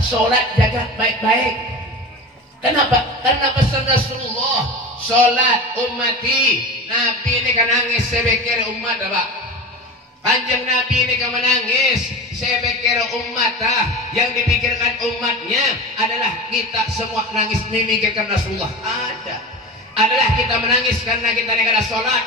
sholat jaga baik-baik. Kenapa? Karena pesan Rasulullah, sholat ummati. Nabi ini kan nangis sebekir umat apa? Kanjeng Nabi ini kan menangis sebekir umat yang dipikirkan umatnya adalah kita semua nangis memikirkan Rasulullah. Adalah kita menangis karena kita tidak sholat.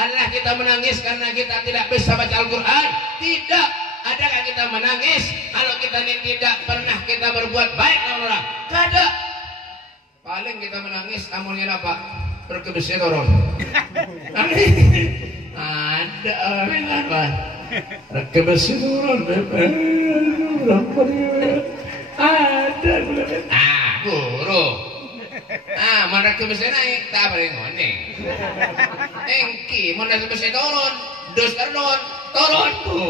Adalah kita menangis karena kita tidak bisa baca Al-Quran. Tidak. Adakah kita menangis kalau kita tidak pernah kita berbuat baik dengan orang? Tidak. Paling kita menangis amulnya apa? Berkebesi turun. Ada apa? Berkebesi turun. Ada. Guru. Mana kebesi naik, tak boleh ngoning. Engki, mana kebesi turun, dos turun.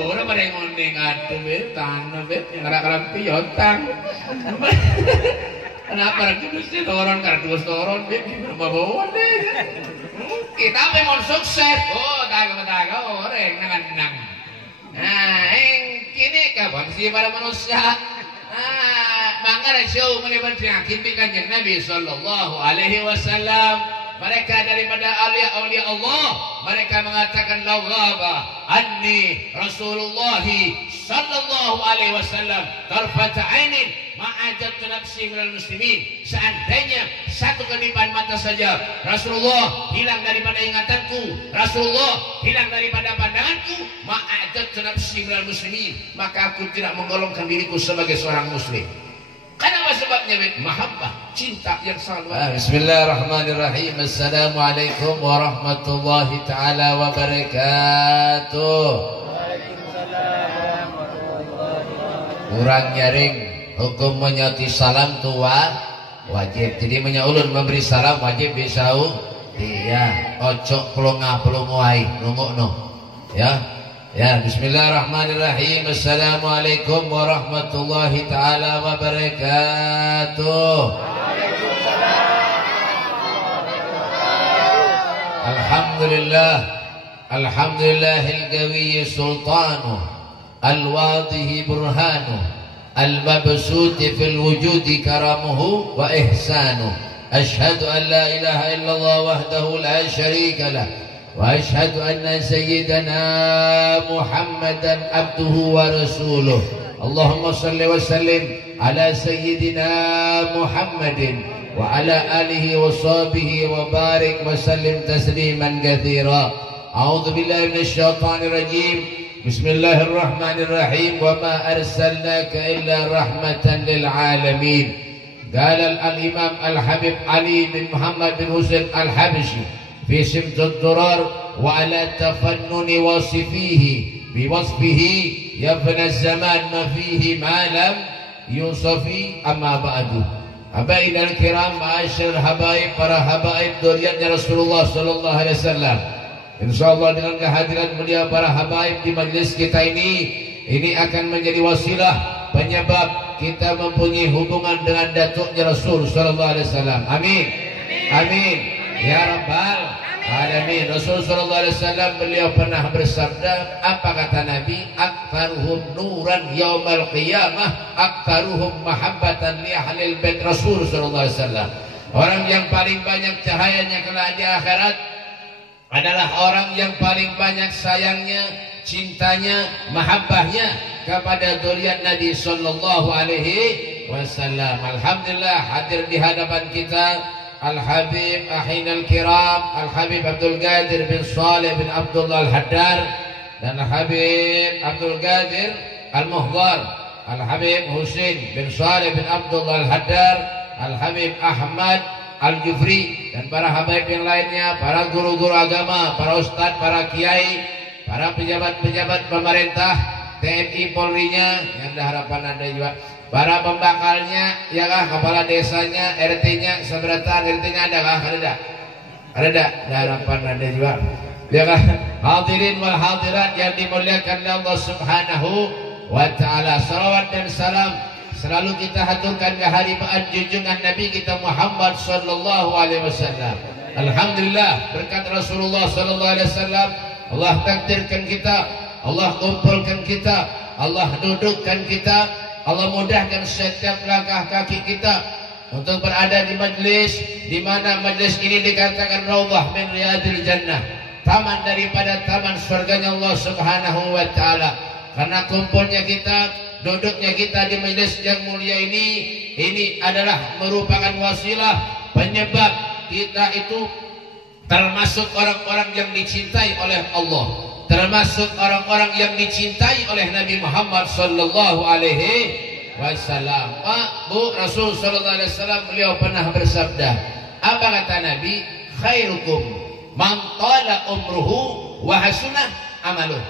Udah pada ngoning, aduh tanah kadang-kadang piotang. Kenapa kebesi turun, karena dos turun, gimana bawa deh? Kita memang sukses. Taga orang nang. Engki ni kapan sih para manusia? Mangga show melibatkan Kanjeng Nabi sallallahu alaihi wasallam. Mereka daripada aulia Allah, mereka mengatakan la ghaba anni Rasulullah sallallahu alaihi wasallam tarfat ainin ma'ajat nafsi minal muslimin. Seandainya satu kedipan mata saja Rasulullah hilang daripada ingatanku, Rasulullah hilang daripada pandanganku, ma'ajat nafsi minal muslimin, maka aku tidak menggolongkan diriku sebagai seorang muslim. Kenapa sebabnya? Mahabbah, cinta yang selalu. Bismillahirrahmanirrahim. Assalamualaikum warahmatullahi taala wabarakatuh. Waalaikumsalam warahmatullahi wabarakatuh. Kurang nyaring hukum menyauti salam tua wajib. Jadi menyaulun memberi salam wajib bisau. Iya, ojo pelungah-pelunguai nunggu ya. Ya, bismillahirrahmanirrahim. Assalamualaikum warahmatullahi taala wabarakatuh. Alhamdulillah. Alhamdulillahil qawiyyi sultanuh, al-wadhihi burhanuh, al-mabsuti fil wujudi karamuhu wa ihsanuh. Ashhadu an la ilaha illallah wahdahu la syarika lah. وأشهد أن سيدنا محمدا عبده ورسوله. اللهم صل وسلم على سيدنا محمد وعلى آله وصحبه وبارك وسلم تسليما كثيرا. أعوذ بالله من الشيطان الرجيم. بسم الله الرحمن الرحيم. وما أرسلناك إلا رحمة للعالمين. قال الإمام الحبيب علي بن محمد بن حسين الحبشي في سمت الدرار وعلى تفنن وصفيه بوصفه يفنى الزمان ما فيه ما لم يوصف. أما بعد حبايبنا الكرام معاشر habaib, para habaib dzurriyyatnya Rasulullah sallallahu alaihi wasallam. Insyaallah dengan kehadiran beliau para habaib di majelis kita ini akan menjadi wasilah penyebab kita mempunyai hubungan dengan datuknya Rasul sallallahu alaihi wasallam. Amin. Amin. Ya Rabbal Alamin. Rasul sallallahu alaihi wasallam beliau pernah bersabda, apa kata Nabi? Aktsaruhum nuran yaumal qiyamah aktsaruhum mahabbatan li ahlil bait Rasul sallallahu alaihi wasallam. Orang yang paling banyak cahayanya kelak di akhirat adalah orang yang paling banyak sayangnya, cintanya, mahabbahnya kepada dzurriyyat Nabi sallallahu alaihi wasallam. Alhamdulillah hadir di hadapan kita Al-Habib Ahinal Kiram Al-Habib Abdul Qadir bin Saleh bin Abdullah Al-Haddar dan Al-Habib Abdul Qadir Al-Muhdar, Al-Habib Husin bin Saleh bin Abdullah Al-Haddar, Al-Habib Ahmad Al-Jufri dan para habaib yang lainnya, para guru-guru agama, para ustadz, para kiai, para pejabat-pejabat pemerintah, TNI Polri-nya, yang ada harapan ada juga, para pembakalnya, ya kah, kepala desanya, RT-nya, seberatan RT-nya ada kah? Ada harapan ada juga, ya kah? Hadirin wal hadirat yang dimuliakan oleh Allah Subhanahu wa Ta'ala. Salawat dan salam selalu kita haturkan kehadiran junjungan Nabi kita Muhammad sallallahu alaihi wasallam. Alhamdulillah berkat Rasulullah sallallahu alaihi wasallam Allah takdirkan kita, Allah kumpulkan kita, Allah dudukkan kita, Allah mudahkan setiap langkah kaki kita untuk berada di majlis di mana majlis ini dikatakan raudhah min riyadil jannah, taman daripada taman surganya Allah Subhanahu wa taala. Karena kumpulnya kita, duduknya kita di majlis yang mulia ini adalah merupakan wasilah penyebab kita itu termasuk orang-orang yang dicintai oleh Allah, termasuk orang-orang yang dicintai oleh Nabi Muhammad sallallahu alaihi wasallam. Pak, Bu, Rasul sallallahu alaihi wasallam beliau pernah bersabda, apa kata Nabi? Khairukum man tala umruhu wa hasunah amaluh.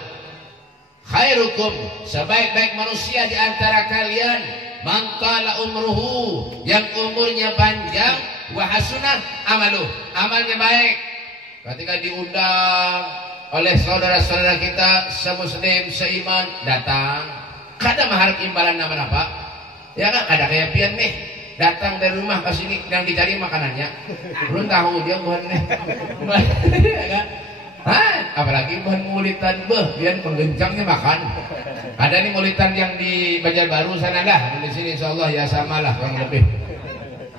Khairukum, sebaik-baik manusia di antara kalian, man tala umruhu, yang umurnya panjang, wa hasunah amaluh, amalnya baik. Ketika diundang oleh saudara-saudara kita semuslim seiman datang, kada mengharap imbalan nama apa, ya kan? Ada kayak pian nih datang dari rumah ke sini yang dicari makanannya, belum tahu dia bukan nih, ya kan? Apalagi bukan mulitan pian penggencangnya makan. Ada nih mulitan yang di Banjarbaru sana lah, di sini insyaallah ya sama lah kurang lebih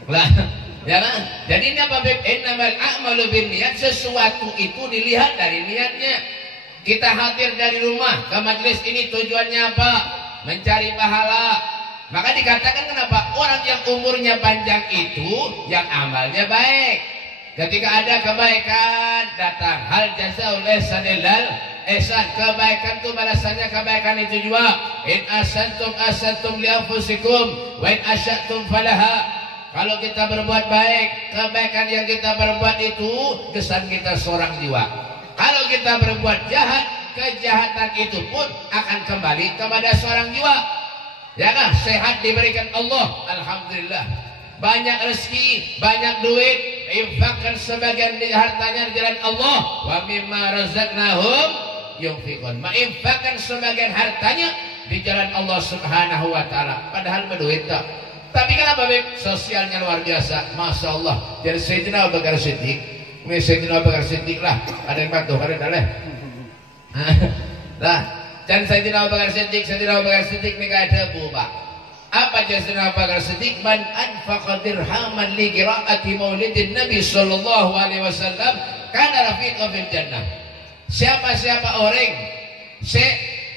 lah. Ya kan? Jadi ini apa? Innamal a'malu binniyat, sesuatu itu dilihat dari niatnya. Kita hadir dari rumah ke majelis ini tujuannya apa? Mencari pahala. Maka dikatakan kenapa? Orang yang umurnya panjang itu yang amalnya baik. Ketika ada kebaikan datang, hal jazaa'ul ihsani illal ihsan, kebaikan itu balasannya kebaikan itu juga. In asantum asantum li anfusikum wa in asyatum falaha. Kalau kita berbuat baik, kebaikan yang kita berbuat itu kesan kita seorang jiwa. Kalau kita berbuat jahat, kejahatan itu pun akan kembali kepada seorang jiwa. Ya kan? Sehat diberikan Allah, alhamdulillah. Banyak rezeki, banyak duit, infakkan sebagian dari hartanya di jalan Allah. Wa mimma razaqnahum yunfiqun. Menginfakkan sebagian hartanya di jalan Allah Subhanahu wa taala. Padahal berduit tak. Tapi kenapa Beb? Sosialnya luar biasa, Masya Allah. Jadi Sayyidina Abu Bakar Siddiq, ini Sayyidina Abu Bakar Siddiq lah, ada yang bantu, ada yang lah. Dan Sayyidina Abu Bakar Siddiq, Sayyidina Abu Bakar Siddiq ini gak ada bu Pak. Apa Sayyidina Abu Bakar Siddiq? Man anfaqa dirhaman li qiraati maulidin Nabi sallallahu alaihi wasallam kana rafiqa fil jannah. Siapa-siapa orang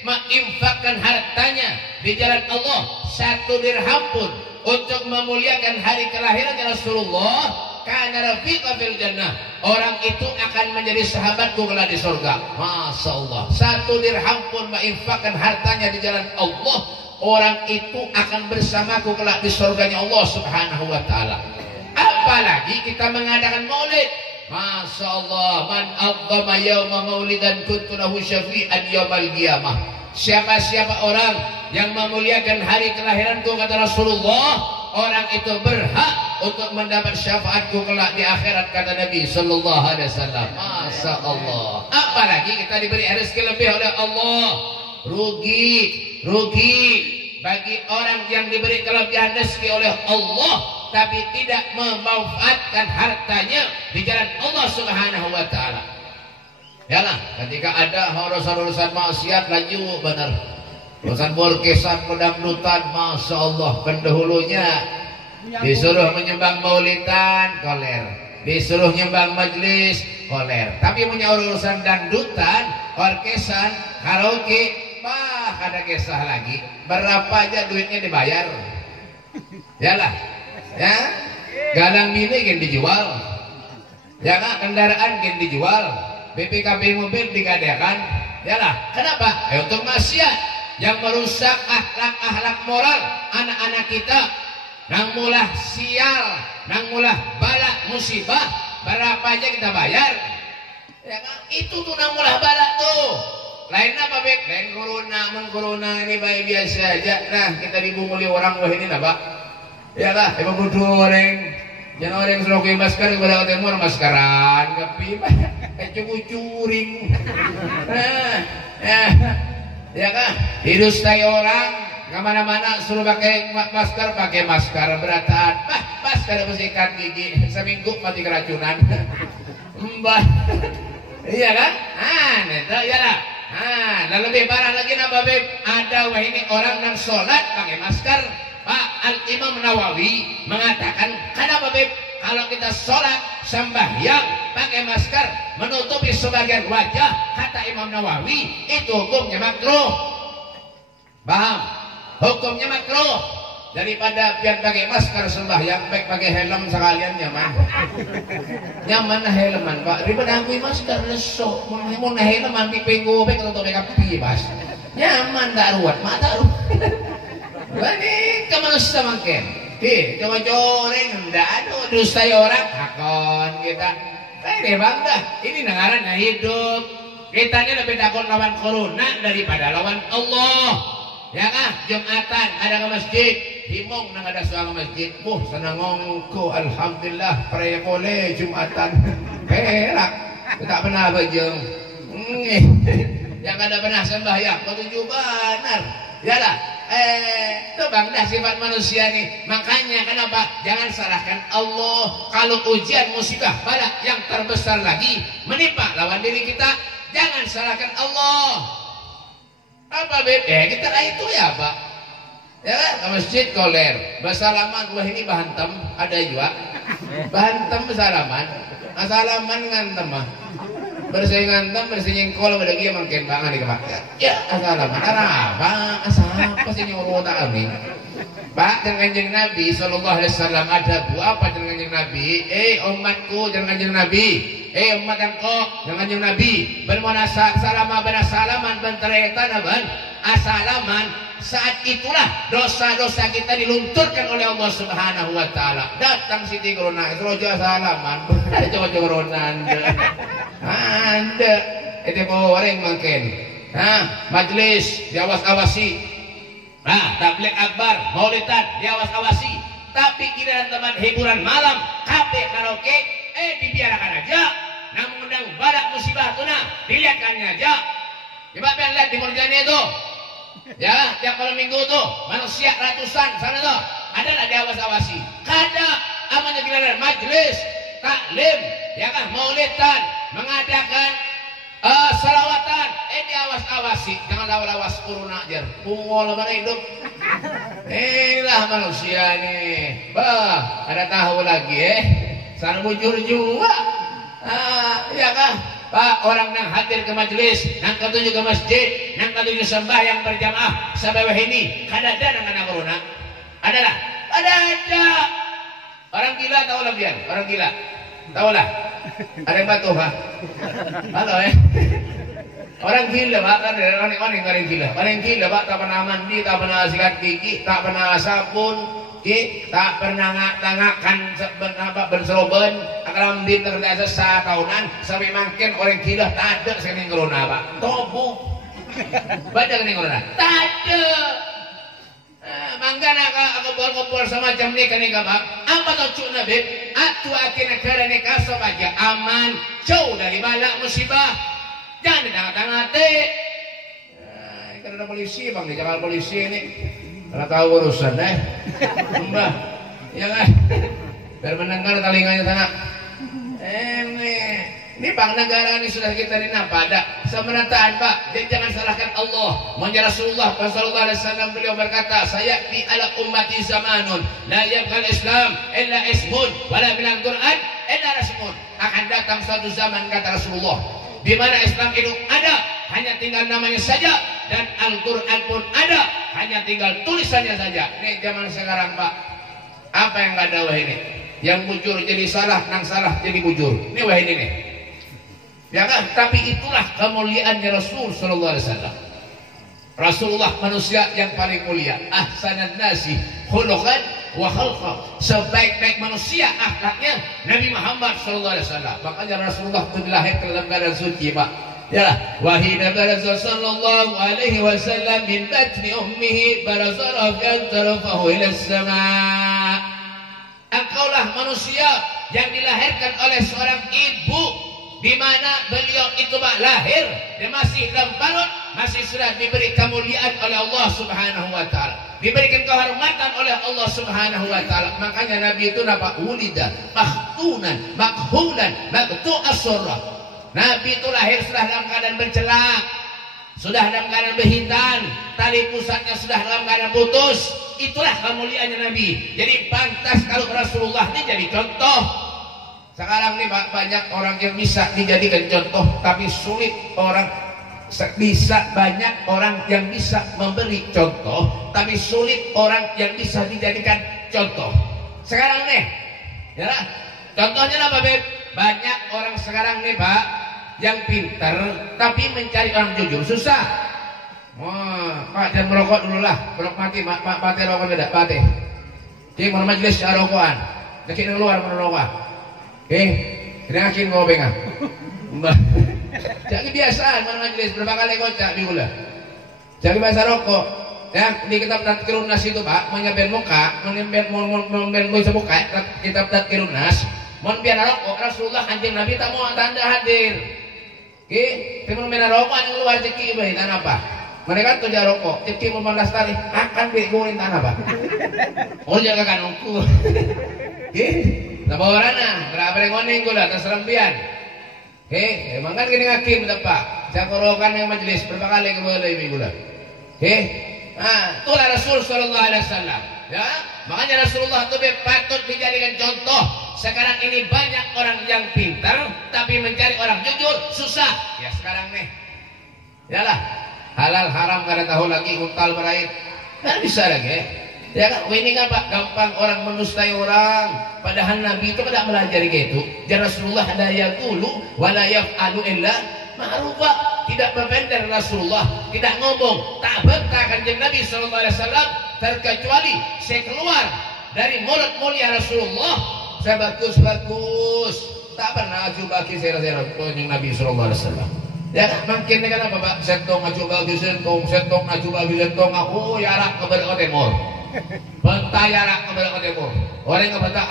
menginfakkan hartanya di jalan Allah 1 dirham pun untuk memuliakan hari kelahiran Rasulullah, kana rafiqa fil jannah, orang itu akan menjadi sahabatku kelak di surga. Masya Allah, 1 dirham pun menginfakkan hartanya di jalan Allah, orang itu akan bersamaku kelak di surganya Allah Subhanahu wa taala. Apalagi kita mengadakan maulid, Masya Allah, man adzama yauma maulidan kuntu lahu syafi'an yaumal qiyamah. Siapa-siapa orang yang memuliakan hari kelahiranku, kata Rasulullah, orang itu berhak untuk mendapat syafaatku kelak di akhirat, kata Nabi sallallahu alaihi wasallam. Masya Allah. Apalagi kita diberi rezeki lebih oleh Allah. Rugi bagi orang yang diberi kelebihan rezeki oleh Allah tapi tidak memanfaatkan hartanya di jalan Allah Subhanahu wa taala. Yalah, ketika ada urusan-urusan maksiat laju benar. Urusan borkesan, pedangdutan, Masya Allah, pendahulunya disuruh menyembang maulidan, koler. Disuruh nyembang majlis, koler. Tapi punya urusan dangdutan, orkesan, karaoke, ada kisah lagi. Berapa aja duitnya dibayar? Yalah, ya. Galang mini yang dijual. Ya kan, kendaraan yang dijual. BPKB mobil digadekan. Yalah, kenapa? Untuk maksiat yang merusak akhlak moral anak-anak kita. Nang mulah sial, nang mulah balak musibah, berapa aja kita bayar? Ya kan? Itu tuh nang mulah balak tuh. Lain apa Bek? Lain corona ini baik biasa aja. Nah, kita dibunguli orang wah ini apa? Ya lah, ibu butuh orang. Jangan orang suruh pakai masker kepada ketemu maskeran, tapi curing. Ya kan? Virus tay orang kemana-mana suruh pakai masker berataan. Masker bersikat gigi seminggu mati keracunan. Mbah. Iya kan? Itu ya lah. Nah lebih parah lagi napa Beb? Ada wah ini orang yang sholat pakai masker. Pak Al-Imam Nawawi mengatakan, kenapa Beb? Kalau kita sholat sembahyang pakai masker menutupi sebagian wajah, kata Imam Nawawi itu hukumnya makruh. Paham? Hukumnya makruh. Daripada biar pakai masker sembahyang, baik pakai helm sekalian nyaman. Nyaman nah helman Pak. Daripada aku masker lesok, mau nah helman pipenggo baik tutup make up bebas. Nyaman tak ruwet, mata ruwet. Bani kemana makin? Coba coreng, ndak ada dusta orang. Akon kita. Ini bangga. Ini negaranya hidup. Kita ini lebih takut lawan corona daripada lawan Allah. Ya kah? Jumatan ada ke masjid. Himong nang ada soal masjid. Senang ngongko. Alhamdulillah. Peraya boleh Jumatan. Perak. Tak pernah bajeng. Yang ada pernah sembahyang. Kau tujuh benar. Yalah. Itu bangga sifat manusia nih. Makanya kenapa? Jangan salahkan Allah. Kalau ujian musibah pada yang terbesar lagi menimpa lawan diri kita, jangan salahkan Allah. Apa Beb? Kita itu ya Pak. Ya kan? Ke masjid koler. Bersalaman. Wah ini bahantem. Ada juga. Bahantem bersalaman. Asalaman ngantem mah. Bersih ngantem, bersih nyengkol pada dia makin banget di kemaknya. Ya asalaman. Apa? Apa sih nyuruh tak kami? Pak dan kanjeng Nabi SAW ada apa dengan kanjeng Nabi? Umatku jangan kanjeng Nabi. Umat yang jangan kanjeng Nabi. Bermonasa salaman bersalaman benteretan aban asalaman. Saat itulah dosa-dosa kita dilunturkan oleh Allah Subhanahu wa taala. Datang Siti Corona, rojo salaman. Coba corona Anda itu goreng makin. Majelis diawas-awasi. Tabligh akbar, maulidan diawas-awasi. Tapi kira teman hiburan malam, kafe karaoke, dibiarkan aja. Namun undang badak musibah tuna, dilihatkannya aja. Coba pengen lihat di Murjani itu. Ya, tiap malam minggu tuh manusia ratusan sana tuh adalah diawas-awasi. Kada amannya giliran majelis taklim, ya kan maulidan, mengadakan selawatan, diawas-awasi. Jangan lawas corona aja. Pungol mana hidup. Inilah manusia nih. Bah, ada tahu lagi sana bujur juga. Ya kan? Pak, orang yang hadir ke majelis, nang ketujuh ke masjid, nang ketujuh sembahyang berjamaah, sabawah ini, kada ada nang corona. Adalah, ada. Orang gila tahu lah biar, orang gila, tahu lah. Ada yang batu ha? Halo Orang gila Pak, kan orang gila. Orang gila Pak, tak pernah mandi, tak pernah sikat gigi, tak pernah sabun. Tak pernah ngatakan berseroban akan di terbiasa tahunan sampai makin orang gila tak ada sekali corona Pak. Tobo baca kena corona tak ada. Mangga nak aku kumpul semacam ni kena Pak. Apa tu cuk Nabi? Atu akhir negara ni kasar aja aman jauh dari bala musibah. Jangan ditengah-tengah Kan ada polisi bang di Jakarta polisi ini. Karena tahu urusan Mbah, ya kan? Biar mendengar telinganya sana. Ini bang negara ini sudah kita dinapa ada semerataan Pak. Jadi jangan salahkan Allah. Manja Rasulullah Sallallahu Alaihi Wasallam beliau berkata, saya di ala ummati zamanun la yabqal Islam illa ismun wala minal Quran illa rasmun. Akan datang suatu zaman kata Rasulullah di mana Islam itu ada, hanya tinggal namanya saja, dan Al-Quran pun ada, hanya tinggal tulisannya saja. Ini zaman sekarang Pak, apa yang gak ada wah ini? Yang bujur jadi salah, nang salah jadi bujur. Ini wah ini nih. Ya kan? Tapi itulah kemuliaannya Rasul Sallallahu Alaihi Wasallam. Rasulullah manusia yang paling mulia. Ahsanan nasi khuluqan wa khalqa. Sebaik-baik manusia akhlaknya Nabi Muhammad Sallallahu Alaihi Wasallam. Makanya Rasulullah itu dilahirkan dalam keadaan suci Pak. Ya, wahina baraza sallallahu alaihi wasallam min batni ummihi baraza rakan tarafahu ila sama'. Engkaulah manusia yang dilahirkan oleh seorang ibu, di mana beliau itu lahir dia masih dalam perut, masih sudah diberi kemuliaan oleh Allah Subhanahu wa taala, diberikan kehormatan oleh Allah Subhanahu wa taala. Makanya Nabi itu napa ulida mahtunan makhulan maqtu as-surrah. Nabi itu lahir sudah dalam keadaan bercelak. sudah dalam keadaan berhitan, tali pusatnya sudah dalam keadaan putus. Itulah kemuliaannya Nabi. Jadi pantas kalau Rasulullah ini jadi contoh. Sekarang nih banyak orang yang bisa dijadikan contoh, tapi sulit orang banyak orang yang bisa memberi contoh, tapi sulit orang yang bisa dijadikan contoh. Sekarang nih, ya, contohnya apa, Beb? Banyak orang sekarang nih, Pak, yang pintar tapi mencari orang jujur susah. Pak, jangan merokok dulu lah, merokok mati, mati rokok tidak, mati. Oke, mau majelis rokokan, dekat keluar merokok. Oke, kena akin ngobeng ah. Jangan kebiasaan mana majelis berapa kali kocak di gula. Jangan biasa rokok. Ya, di kitab Tadkirun Nas itu, Pak, menyebut muka, menyebut muka, kitab Tadkirun Nas, mon biar rokok, Rasulullah anjing Nabi tak mau tanda hadir. Oke, timun mena rokok yang luar ceki bayi tanah apa? Mereka tuh jarak rokok, ceki mau 15 kali akan begoin tanah apa? Oh jaga kan ukur. Oke, tak bawa rana, berapa rengoning gula terserempian. Oke, emang kan gini ngakim Pak, cakorokan yang majelis berapa kali keboleh gula. Oke, nah itulah Rasul Sallallahu Alaihi Wasallam. Ya, makanya Rasulullah itu patut dijadikan contoh. Sekarang ini banyak orang yang pintar tapi mencari orang jujur susah. Ya sekarang nih, yalah halal haram kada tahu lagi untal berait, kan bisa lagi. Ya kan, ini kan Pak gampang orang menustai orang. Padahal Nabi itu tidak melajari gitu. Dan Rasulullah la yaqulu wa la yaf'alu illa ma'ruf, Pak. Tidak berbeda Rasulullah, tidak ngomong tak bentah kanjeng Nabi sallallahu alaihi wasallam terkecuali saya keluar dari mulut mulia Rasulullah saya bagus tak pernah coba kisah kanjeng Nabi sallallahu alaihi wasallam. Ya kan makin kan apa Pak, sentong coba sentong aku yarak kepada timur. Bentah yarak kepada timur. Orang yang bentah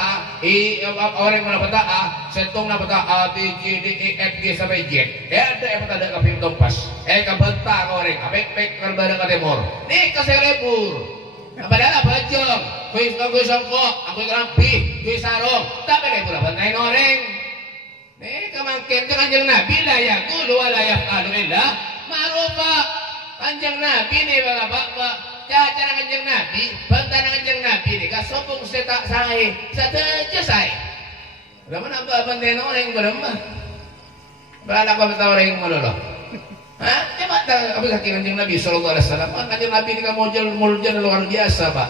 orang yang bentah sentong na bentah A B C D E F G sampai Z. Ada yang bentah ada kapim tompas. Bentah orang apek kepada timur. Nih kasih lebur. Padahal apa jong? Kuis songkok, aku kerampi, kuis sarung. Tapi lebur bentah orang. Nih kemangkin ke kanjeng Nabi lah ya qulu wa la yaf'alu illa ma'ruf. Kanjeng Nabi nih Bapak. Cara kanjeng Nabi, bantahan kanjeng Nabi nih, kasopong setak sae, saja sae. Lama nak bantahan orang berembah, beranak bantahan orang yang melolo. Hah? Coba tak apa kaki kanjeng Nabi Sallallahu Alaihi Wasallam. Kanjeng Nabi ini kan muljal luar biasa Pak.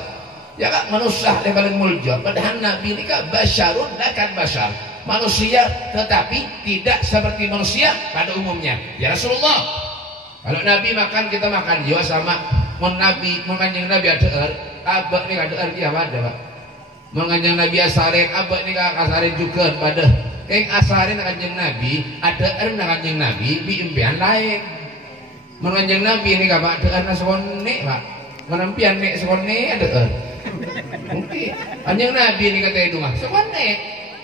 Ya kan manusia yang paling muljal. Padahal Nabi ini kan basyarun, bukan basyar. Manusia tetapi tidak seperti manusia pada umumnya. Ya Rasulullah. Kalau Nabi makan kita makan juga sama. Mun kanjeng Nabi ada abak ni ada dia ada Pak. Mun kanjeng Nabi asarin abak ni asarin juga pada. Keng asarin kanjeng Nabi ada kanjeng Nabi bi impian lain. Mun kanjeng Nabi ni Pak ada nasone Pak. Menampian nek sone ada. Mungkin kanjeng Nabi ni kata itu mah sone.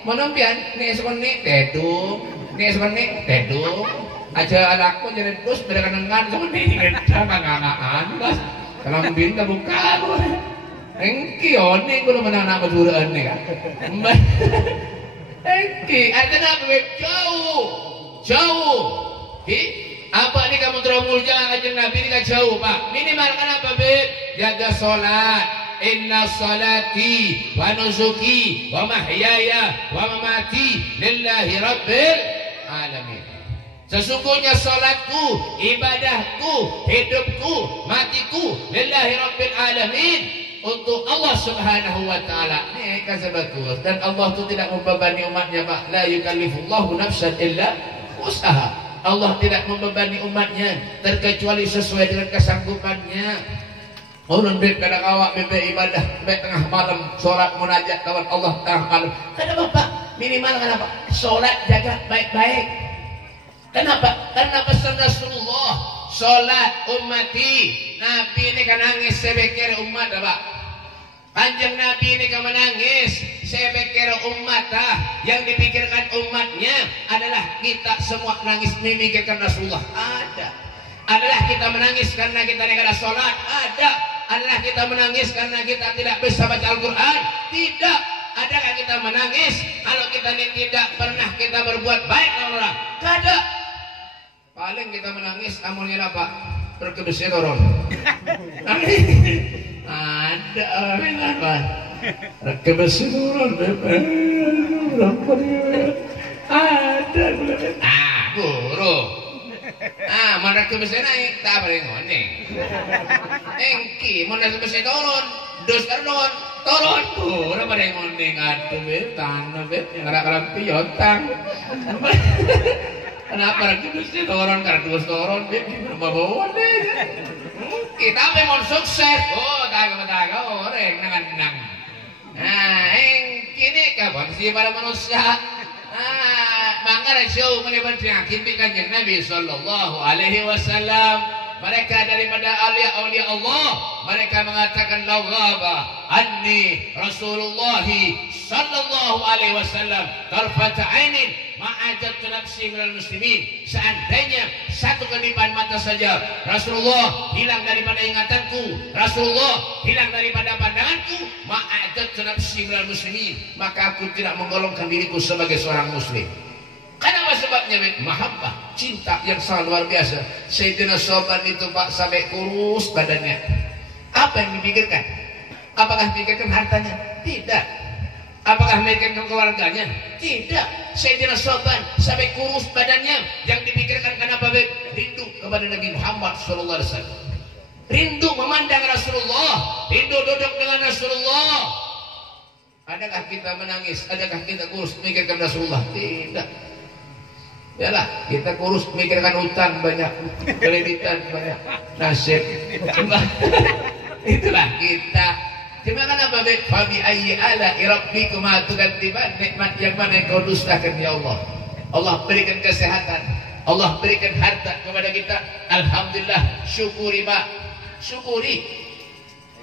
Menampian nek sone tedu. Nek sone tedu. Aja anakku jadi terus berkenangan sama dia kangen bos kalau binta buka engki oni kudu menang kejuaraan nih kan engki artinya apa jauh apa nih kamu teromul jalan aja Nabi ini jauh Pak minimal kan apa Beb jaga sholat inna salati wa nusuki wa mahyaya wa mamati lillahi rabbil alamin. Sesungguhnya salatku, ibadahku, hidupku, matiku lillahi rabbil alamin untuk Allah Subhanahu wa taala. Ini kasih bagus dan Allah itu tidak membebani umatnya Pak. La yukallifullahu nafsan illa usaha. Allah tidak membebani umatnya terkecuali sesuai dengan kesanggupannya. Ulun beb kadang awak beb ibadah beb tengah malam salat munajat kawan Allah tengah malam. Kenapa Pak? Minimal kenapa? Salat jaga baik-baik. Kenapa? Karena pesan Rasulullah sholat ummati Nabi ini kan nangis sebekir umat Pak. Kanjeng Nabi ini kan menangis sebekir umat yang dipikirkan umatnya adalah kita semua nangis memikirkan Rasulullah adalah kita menangis karena kita tidak ada sholat adalah kita menangis karena kita tidak bisa baca Al-Quran tidak. Adakah kita menangis kalau kita tidak pernah kita berbuat baik orang? Kada. Paling kita menangis amulnya apa? berkebesi turun. Ada apa? Berkebesi turun. Ada. Guru. Mana kebesi naik, tak boleh ngondeng. Engki, mana kebesi turun, dos turun. Guru pada ngondeng. Aduh, tanah yang kadang-kadang piotang. Kenapa kebesi turun, kardus turun, gimana bawa deh? Kita memang sukses. Oh, taga orang nang. Engki ni kapan sih para manusia? Maka Rasul menyebutkan kimpi kanjeng Nabi sallallahu alaihi wasallam, mereka daripada aulia Allah, mereka mengatakan la ghaba anni Rasulullah sallallahu alaihi wasallam tarfat ainin ma'ajat nafsi minal muslimin. Seandainya satu kedipan mata saja Rasulullah hilang daripada ingatanku, Rasulullah hilang daripada pandanganku, ma'ajat nafsi minal muslimin, maka aku tidak menggolongkan diriku sebagai seorang muslim. Kenapa sebabnya? Mahabbah, cinta yang sangat luar biasa. Sayyidina Soban itu Pak sampai kurus badannya. Apa yang dipikirkan? Apakah dipikirkan hartanya? Tidak. Apakah memikirkan keluarganya? Tidak. Sayyidina Soban sampai kurus badannya. Yang dipikirkan kenapa? Rindu kepada Nabi Muhammad SAW. Rindu memandang Rasulullah, rindu duduk dengan Rasulullah. Adakah kita menangis? Adakah kita kurus memikirkan Rasulullah? Tidak. Yalah, kita kurus memikirkan utang banyak, kreditan banyak, nasib. Itulah kita. Cuma kenapa? Fabi ayyi ala rabbikum tukadziban, nikmat yang mana engkau dustakan ya Allah. Allah berikan kesehatan, Allah berikan harta kepada kita. Alhamdulillah, syukuri Pak. Syukuri.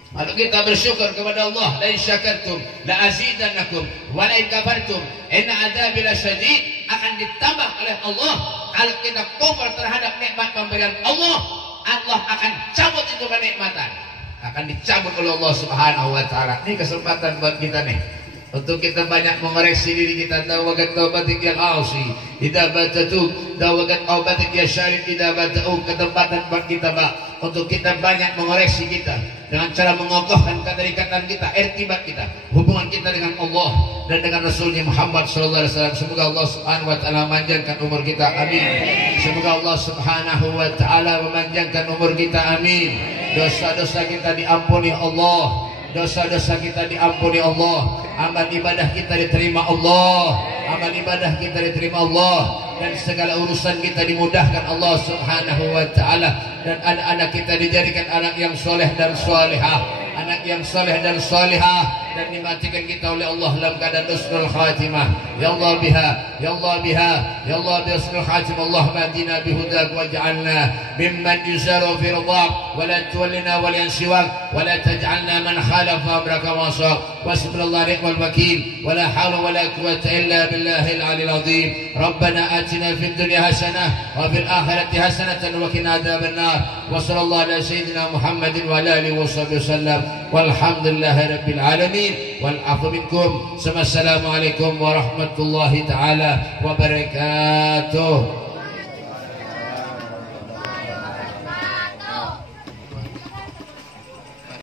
Kalau kita bersyukur kepada Allah, la in syakartum la azidannakum wa la in kafartum inna adzabi lasyadid, akan ditambah oleh Allah. Kalau kita kufur terhadap nikmat pemberian Allah, Allah akan cabut itu kenikmatan, akan dicabut oleh Allah Subhanahu wa taala. Ini kesempatan buat kita nih untuk kita banyak mengoreksi diri kita. Dawagat taubatik ya al-asi idza batatu, dawagat taubatik ya syarif idza batau. Kesempatan buat kita Pak untuk kita banyak mengoreksi kita dengan cara mengokohkan keterikatan kita, irtibat kita, hubungan kita dengan Allah dan dengan Rasulnya Muhammad SAW. Semoga Allah Subhanahu wa taala memanjangkan umur kita, amin. Semoga Allah Subhanahu wa taala memanjangkan umur kita, amin. Dosa-dosa kita diampuni Allah, dosa-dosa kita diampuni Allah, amal ibadah kita diterima Allah, amal ibadah kita diterima Allah, dan segala urusan kita dimudahkan Allah Subhanahu wa taala, dan anak-anak kita dijadikan anak yang soleh dan solehah, anak yang soleh dan solehah, dan dimatikan kita oleh Allah dalam keadaan husnul khatimah. Ya Allah biha, ya Allah biha, ya Allah bi husnul khatimah. Allahumma adina bihudak waj'alna mimman yusaru fi ridhak wa la tuwallina wa la yansiwak wa la taj'alna man khalafa amraka wa asaq. Wasbirallahu ni'mal wakil wa la hawla wa la quwwata illa billahil aliyil azim. Rabbana atina fid dunya hasanah wa fil akhirati hasanatan wa qina adzabannar. Wa sallallahu ala sayyidina Muhammadin wa ala alihi washabbihi wasallam. Walhamdulillahi rabbil alamin. Wal-afu minkum. Assalamualaikum warahmatullahi taala wabarakatuh.